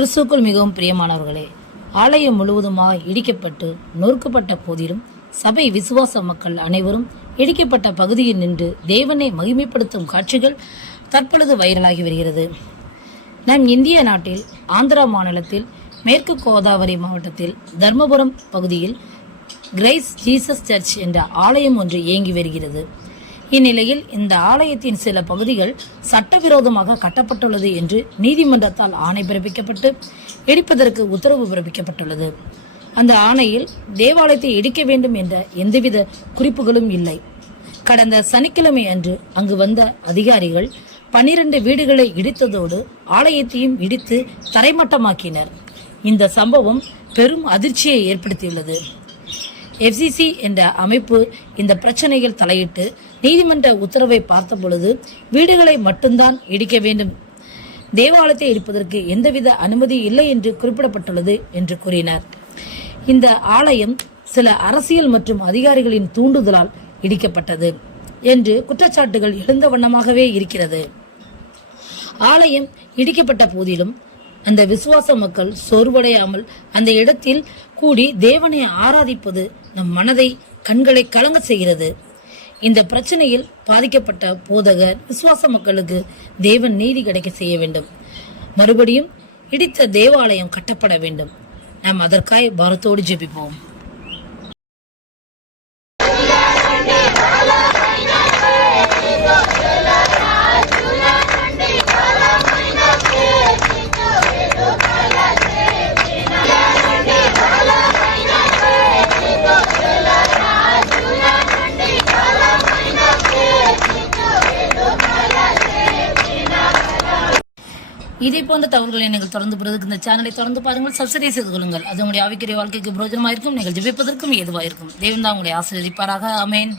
கிறிஸ்துக்குள் மிகவும் பிரியமானவர்களே, ஆலயம் முழுவதுமாக இடிக்கப்பட்டு நொறுக்கப்பட்ட போதிலும் சபை விசுவாச மக்கள் அனைவரும் இடிக்கப்பட்ட பகுதியில் நின்று தேவனை மகிமைப்படுத்தும் காட்சிகள் தற்பொழுது வைரலாகி வருகிறது. நம் இந்திய நாட்டில் ஆந்திரா மாநிலத்தில் மேற்கு கோதாவரி மாவட்டத்தில் தர்மபுரம் பகுதியில் கிரைஸ் ஜீசஸ் சர்ச் என்ற ஆலயம் ஒன்று இயங்கி வருகிறது. இந்நிலையில் இந்த ஆலயத்தின் சில பகுதிகள் சட்டவிரோதமாக கட்டப்பட்டுள்ளது என்று நீதிமன்றத்தால் ஆணை பிறப்பிக்கப்பட்டு இடிப்பதற்கு உத்தரவு பிறப்பிக்கப்பட்டுள்ளது. அந்த ஆணையில் தேவாலயத்தை இடிக்க வேண்டும் என்ற எந்தவித குறிப்புகளும் இல்லை. கடந்த சனிக்கிழமை அன்று அங்கு வந்த அதிகாரிகள் 12 வீடுகளை இடித்ததோடு ஆலயத்தையும் இடித்து தரைமட்டமாக்கினர். இந்த சம்பவம் பெரும் அதிர்ச்சியை ஏற்படுத்தியுள்ளது. FCC என்ற அமைப்பு இந்த பிரச்சனையில் தலையிட்டு நீதிமன்ற உத்தரவை பார்த்த பொழுது வீடுகளை மட்டும்தான் இடிக்க வேண்டும், தேவாலயத்தை இடிப்பதற்கு எந்தவித அனுமதி இல்லை என்று குறிப்பிடப்பட்டுள்ளது என்று கூறினார். இந்த ஆலயம் சில அரசியல் மற்றும் அதிகாரிகளின் தூண்டுதலால் இடிக்கப்பட்டது என்று குற்றச்சாட்டுகள் எழுந்த வண்ணமாகவே இருக்கிறது. ஆலயம் இடிக்கப்பட்ட போதிலும் அந்த விசுவாச மக்கள் சோர்வடையாமல் அந்த இடத்தில் கூடி தேவனை ஆராதிப்பது நம் மனதை கண்களை கலங்க செய்கிறது. இந்த பிரச்சனையில் பாதிக்கப்பட்ட போதகர் விசுவாச மக்களுக்கு தேவன் நீதி கிடைக்க செய்ய வேண்டும். மறுபடியும் இடித்த தேவாலயம் கட்டப்பட வேண்டும். நாம் அதற்காய் பாரத்தோடு ஜெபிப்போம். இதே போன்ற தகவல்களை நீங்கள் தொடர்ந்து பெறுவதற்கு இந்த சேனலை தொடர்ந்து பாருங்கள், சப்ஸ்கிரைப் செய்து கொள்ளுங்கள். அது உங்களுடைய ஆவிக்குரிய வாழ்க்கைக்கு பிரயோஜனமாக இருக்கும். நீங்கள் ஜெபிப்பதற்கும் ஏதுவாக இருக்கும். தேவன் தான் உங்களை ஆசீர்வதிப்பாராக. ஆமென்.